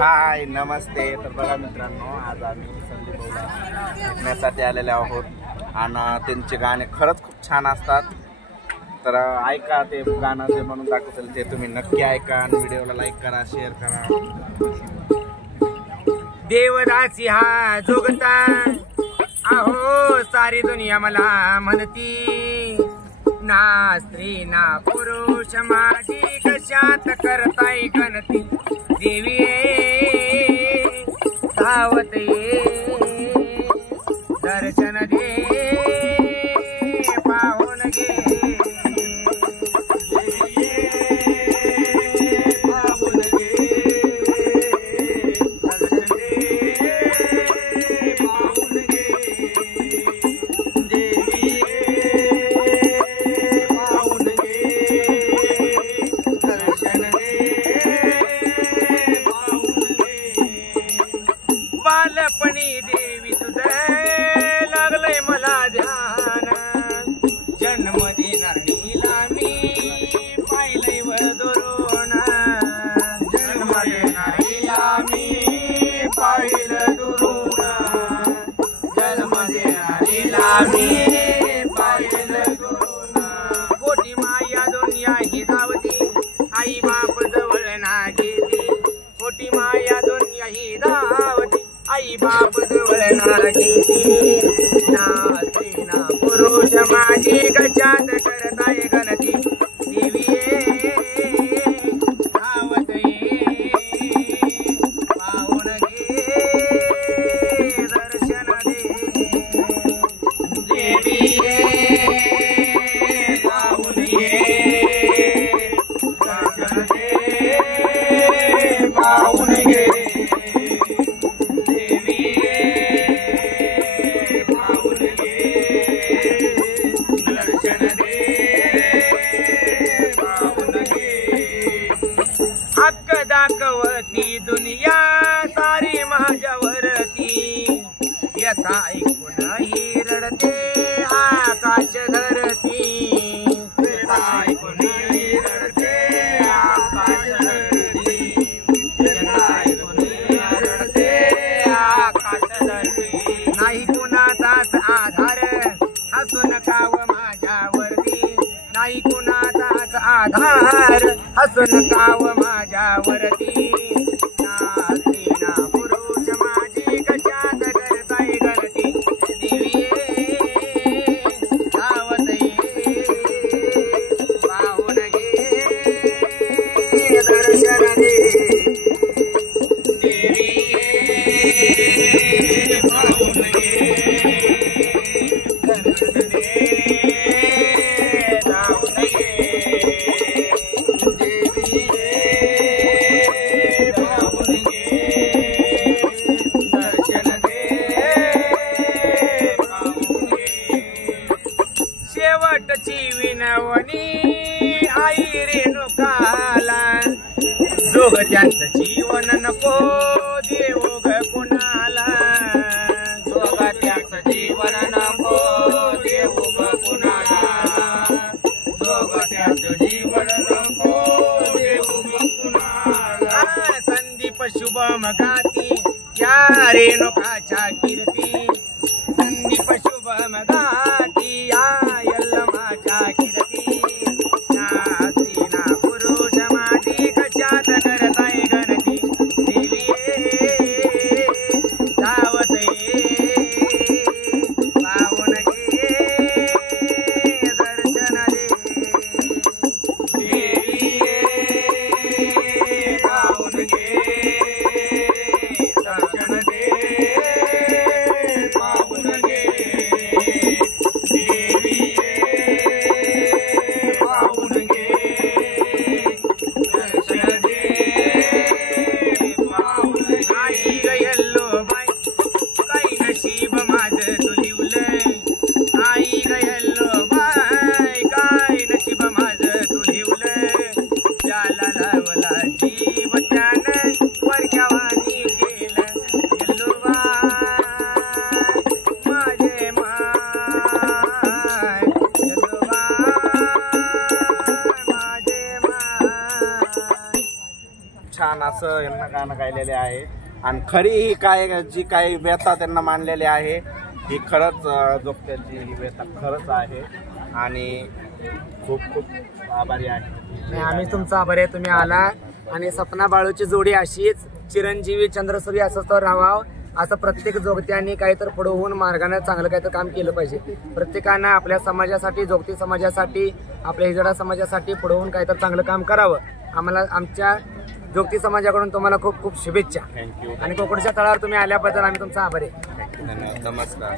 हाय नमस्ते. तर बघा मित्रांनो, आज आम्ही संदीप भाऊला भेटण्यासाठी आलेले आहोत आणि त्यांचे गाणे खरंच खूप छान असतात. तर ऐका ते गाणं जे म्हणून दाखवतील ते तुम्ही नक्की ऐका आणि व्हिडिओला लाईक करा, शेअर करा. देवदासी हा जोगता अहो सारी दुनिया मला म्हणती, ना स्त्री ना पुरुष माझी कशात करताय गणती. देवी धावत ये दर्शन दे पाहून घे. बालपणी देवी तुझं लागलंय मला ध्यान, जन्म देणारीला मी पाहिलंय वदुरून. जन्म देणारीला मी पाहिलं दुरून, जन्म देणारीला मी पाहिलं दुरून. कोटी माया दुनिया ही धावती, आई बाप जवळ ना घेती. कोटी माया दुनिया ही धावती, आई बाप जवळ ना घेती. ना स्त्री ना पुरुष माझी कशात करताय गणती. देवी धावत ये पाहून घे दर्शन दे. देवी पाहून ये दर्शन दे पाहून घे. हक्क दाखवती दुनिया सारी माझ्यावरती, यथा ऐकून ही रडते आकाश धरती. यथा ऐकून ही रडते आकाश धरती, यथा ऐकून ही रडते आकाश धरती. नाही कुणाचाच आधार हसून काव माझ्यावरती, नाही कुणाचाच आधार हसून काव माझ्यावरती. ना स्त्री ना पुरुष माझी कशात करताय गणती. देवी धावत ये पाहून घे दर्शन दे. देवी पाहून घे दर्शन दे पाहून घे. शेवटची विनवणी आई रेणुकाला, जोगत्यांचं जीवन नको देऊ ग कुणाला. जोगत्यांचं जीवन नको देऊ ग कुणाला, जोगत्यांचं जीवन नको देऊ ग कुणाला. संदीप शुभम गाती या रेणुकाच्या कीर्ती, संदीप शुभम गाती या यल्लमाच्या कीर्ती. ना स्त्री ना पुरुष माझी कशात करताय गणती. देवी धावत ये पाहून घे दर्शन दे. देवी पाहून घे दर्शन दे. असं यांना गाणं गायलेले आहे आणि खरी ही काय जी काही व्यथा त्यांना मांडलेली आहे ही खरंच जोगत्यांची ही व्यथा खरंच आहे आणि खूप खूप आभारी आहे. नाही, आम्ही तुमचा आभारी आहे, तुम्ही आला आणि सपना बाळूची जोडी अशीच चिरंजीवी चंद्रसूर्य असंच तर राहावं, असं प्रत्येक जोगत्यांनी काहीतरी पुढे होऊन मार्गाने चांगलं काहीतरी काम केलं पाहिजे. प्रत्येकानं आपल्या समाजासाठी, जोगती समाजासाठी, आपल्या हिजडा समाजासाठी पुढे होऊन काहीतरी चांगलं काम करावं. आम्हाला आमच्या जोगती समाजाकडून तुम्हाला खूप खूप शुभेच्छा. थँक्यू. आणि कोकणच्या तळावर तुम्ही आल्याबद्दल आम्ही तुमचा आभारी आहे. धन्यवाद. नमस्कार.